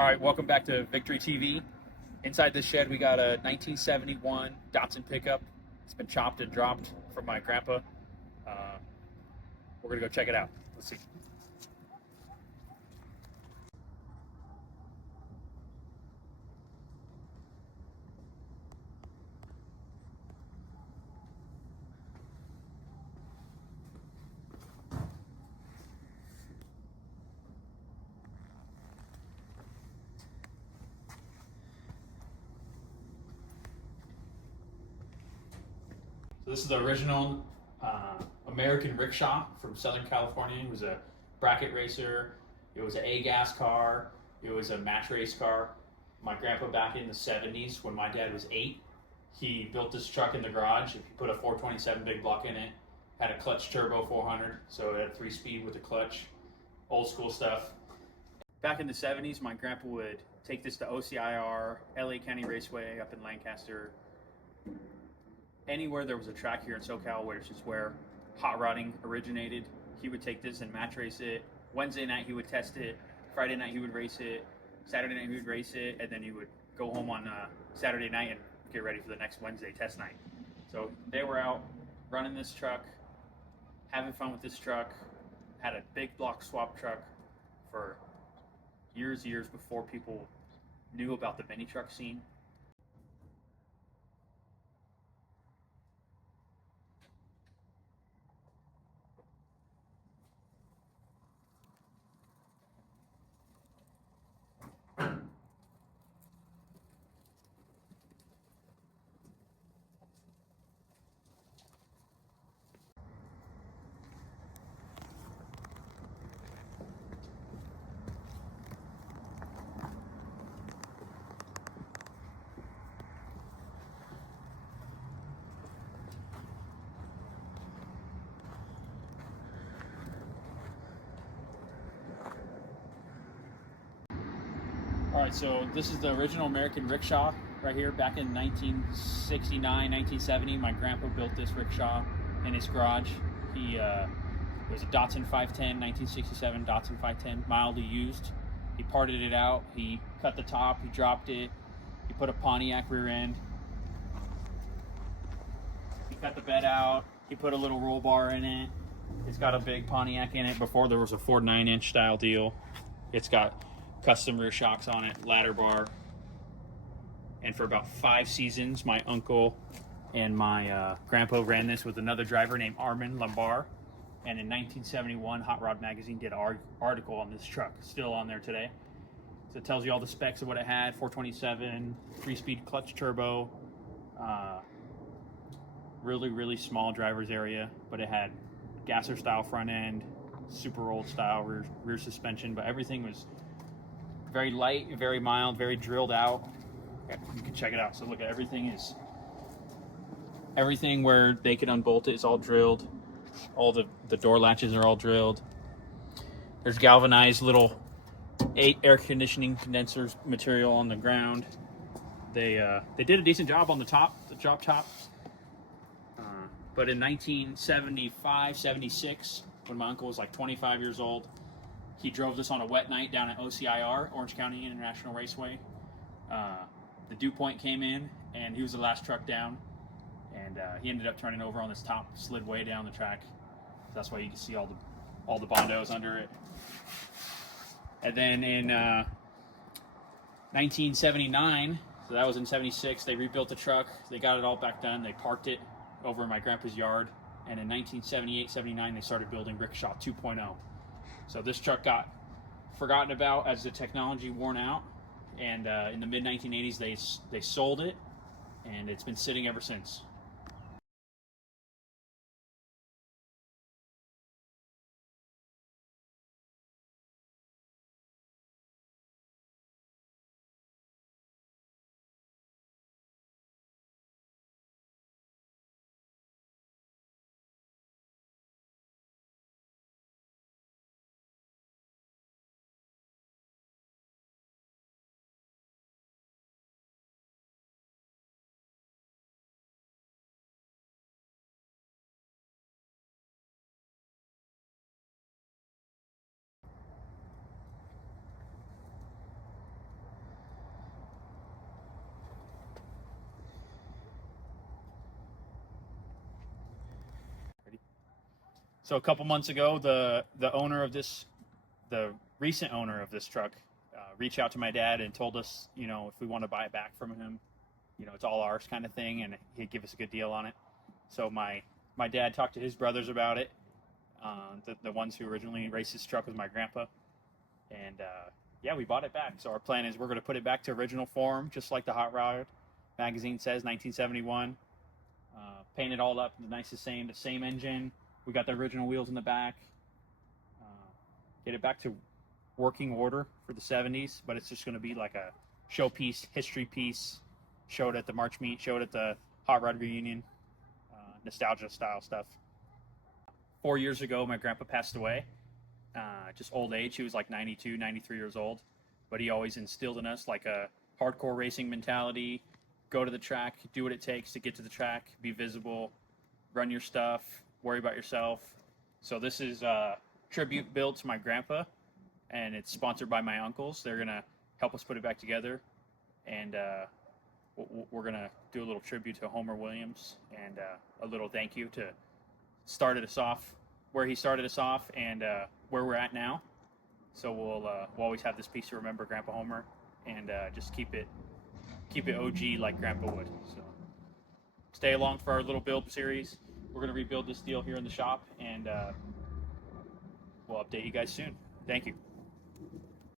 All right, welcome back to Victory TV. Inside this shed, we got a 1971 Datsun pickup. It's been chopped and dropped from my grandpa. Uh, we're gonna go check it out. Let's see. So this is the original American Rikshaw from Southern California. It was a bracket racer. It was an A-gas car. It was a match race car. My grandpa back in the 70s, when my dad was 8, he built this truck in the garage. He put a 427 big block in it. Had a clutch turbo 400, so it had 3-speed with a clutch. Old school stuff. Back in the 70s, my grandpa would take this to OCIR, LA County Raceway up in Lancaster. Anywhere there was a track here in SoCal, which is where hot rodding originated, he would take this and match race it. Wednesday night he would test it. Friday night he would race it. Saturday night he would race it, and then he would go home on Saturday night and get ready for the next Wednesday test night. So they were out running this truck, having fun with this truck. Had a big block swap truck for years before people knew about the mini truck scene. All right, so this is the original American Rikshaw right here. Back in 1969, 1970, my grandpa built this rickshaw in his garage. It was a Datsun 510, 1967 Datsun 510, mildly used. He parted it out, he cut the top, he dropped it, he put a Pontiac rear end. He cut the bed out, he put a little roll bar in it. It's got a big Pontiac in it. Before there was a Ford 9-inch style deal. It's got custom rear shocks on it, ladder bar. And for about 5 seasons, my uncle and my grandpa ran this with another driver named Armin Lambar. And in 1971, Hot Rod Magazine did an article on this truck, still on there today. So it tells you all the specs of what it had: 427, 3-speed clutch turbo, really small driver's area, but it had gasser style front end, super old style rear suspension, but everything was very light, very mild, very drilled out. You can check it out. So look, at everything where they could unbolt it is all drilled. All the door latches are all drilled. There's galvanized little 8 air conditioning condensers material on the ground. They did a decent job on the top, the drop top. But in 1975, 76, when my uncle was like 25 years old, he drove this on a wet night down at OCIR, Orange County International Raceway. The dew point came in, and he was the last truck down, and he ended up turning over on this top, slid way down the track. So that's why you can see all the bondos under it. And then in 1979, so that was in 76, they rebuilt the truck. They got it all back done. They parked it over in my grandpa's yard. And in 1978, 79, they started building Rickshaw 2.0. So this truck got forgotten about as the technology worn out, and in the mid-1980s they sold it, and it's been sitting ever since. So a couple months ago, the recent owner of this truck reached out to my dad and told us, if we want to buy it back from him, it's all ours kind of thing, and he'd give us a good deal on it. So my dad talked to his brothers about it, the ones who originally raced his truck with my grandpa, and yeah, we bought it back. So our plan is we're going to put it back to original form, just like the Hot Rod magazine says, 1971. Paint it all up the same engine. We got the original wheels in the back. Get it back to working order for the 70s, but it's just going to be like a showpiece, history piece, showed at the March meet, showed at the Hot Rod reunion, nostalgia style stuff. 4 years ago, my grandpa passed away. Just old age. He was like 92, 93 years old, but he always instilled in us like a hardcore racing mentality. Go to the track, do what it takes to get to the track, be visible, run your stuff, worry about yourself. So this is a tribute build to my grandpa, and it's sponsored by my uncles. They're going to help us put it back together, and we're going to do a little tribute to Homer Williams and a little thank you to started us off where he started us off and where we're at now. So we'll always have this piece to remember Grandpa Homer, and just keep it OG like Grandpa would. So stay along for our little build series. We're going to rebuild this deal here in the shop, and we'll update you guys soon. Thank you.